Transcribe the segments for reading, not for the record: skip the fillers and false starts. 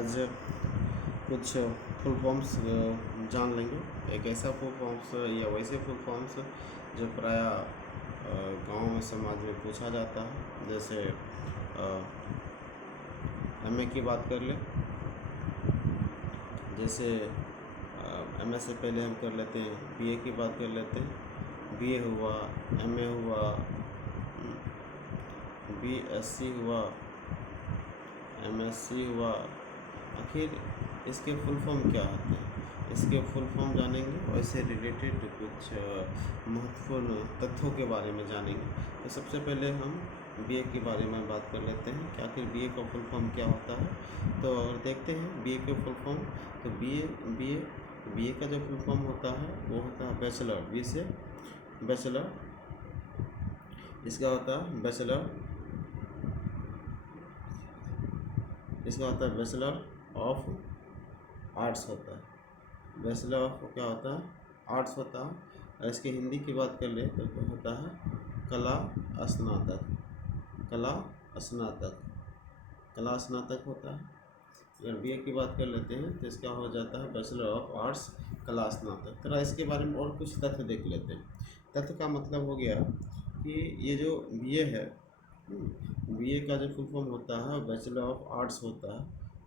आज कुछ full forms जान लेंगे। एक ऐसा फुल फॉर्म्स या वैसे फुल फॉर्म्स जो प्राय गाँव में समाज में पूछा जाता है। जैसे एमए की बात कर लें। जैसे एमए से पहले हम कर लेते हैं बीए की बात कर लेते हैं। बीए हुआ, एमए हुआ, बीएससी हुआ, एमएससी हुआ। आखिर इसके फुल फॉर्म क्या होते हैं, इसके फुल फॉर्म जानेंगे और इससे रिलेटेड कुछ महत्वपूर्ण तथ्यों के बारे में जानेंगे। तो सबसे पहले हम बीए के बारे में बात कर लेते हैं कि आखिर बीए का फुल फॉर्म क्या होता है। तो देखते हैं बीए के फुल फॉर्म। तो बीए का जो फुल फॉर्म होता है वो होता है बैचलर। बी से बैचलर, इसका होता है बैचलर, इसका होता है बैचलर ऑफ आर्ट्स होता है। बैचलर ऑफ क्या होता है, आर्ट्स होता है। और इसकी हिंदी की बात कर ले तो क्या होता है, कला स्नातक, कला स्नातक, कला स्नातक होता है। अगर बीए की बात कर लेते हैं तो इसका हो जाता है बैचलर ऑफ आर्ट्स कला स्नातक। थोड़ा इसके बारे में और कुछ तथ्य देख लेते हैं। तथ्य का मतलब हो गया कि ये जो बीए है, बीए का जो फुल फॉर्म होता है बैचलर ऑफ आर्ट्स होता है,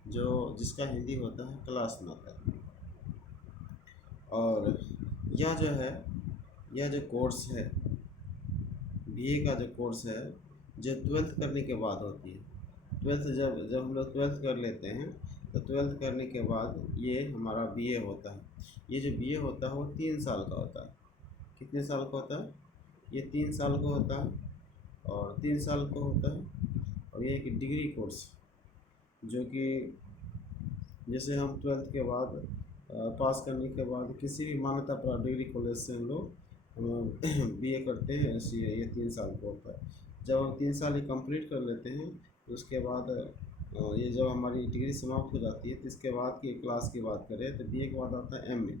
जो जिसका हिंदी होता है कला स्नातक। और यह जो है, यह जो कोर्स है, बीए का जो कोर्स है, जो ट्वेल्थ करने के बाद होती है। ट्वेल्थ जब जब हम लोग ट्वेल्थ कर लेते हैं तो ट्वेल्थ करने के बाद ये हमारा बीए होता है। ये जो बीए होता है वो 3 साल का होता है। कितने साल का होता है, ये 3 साल का होता है और 3 साल का होता है। और ये एक डिग्री कोर्स जो कि जैसे हम ट्वेल्थ के बाद पास करने के बाद किसी भी मान्यता प्राप्त डिग्री कॉलेज से हम लोग बीए करते हैं, ऐसे ये 3 साल का होता है। जब हम 3 साल ये कंप्लीट कर लेते हैं तो उसके बाद ये जब हमारी डिग्री समाप्त हो जाती है तो इसके बाद की क्लास की बात करें तो बीए के बाद आता है एमए,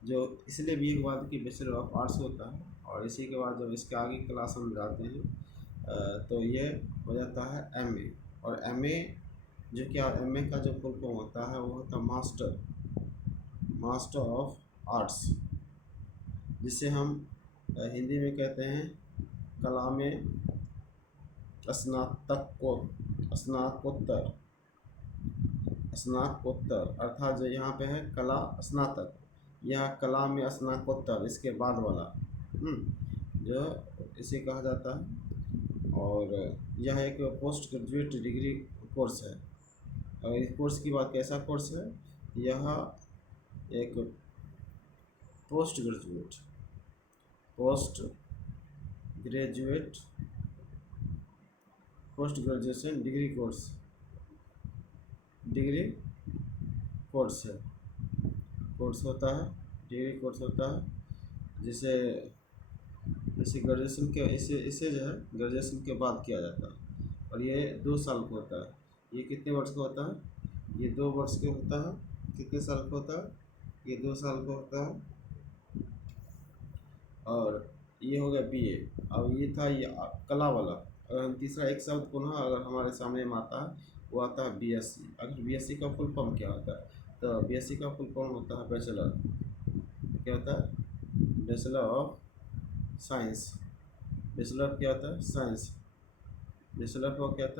जो इसलिए बीए के बाद की बैचलर ऑफ आर्ट्स होता है। और इसी के बाद जब इसके आगे क्लास हम जाते हैं तो ये हो जाता है एमए। और एमए जो क्या, एमए का जो फुल फॉर्म होता है वो होता है मास्टर, मास्टर ऑफ आर्ट्स, जिसे हम हिंदी में कहते हैं कला में स्नातकोत्तर, स्नातकोत्तर अर्थात जो यहाँ पे है कला स्नातक, यह कला में स्नातकोत्तर इसके बाद वाला जो इसे कहा जाता है। और यह एक पोस्ट ग्रेजुएट डिग्री कोर्स है। और इस कोर्स की बात, कैसा कोर्स है, यह एक पोस्ट ग्रेजुएशन डिग्री कोर्स है, कोर्स होता है, डिग्री कोर्स होता है। जिसे ग्रेजुएशन के इसे जो है ग्रेजुएशन के बाद किया जाता है। और ये 2 साल का होता है। ये कितने वर्ष का होता है, ये 2 वर्ष का होता है। कितने साल का होता है, ये 2 साल का होता है। और ये हो गया बीए। अब ये था ये कला वाला। अगर हम तीसरा एक शब्द पुनः अगर हमारे सामने में आता है वो आता है बीएससी। अगर बीएससी का फुल फॉर्म क्या होता है, तो बीएससी का फुल फॉर्म होता है बैचलर, क्या होता है, बैचलर ऑफ साइंस। बैचलर क्या होता है, साइंस। बैचलर ऑफ क्या होता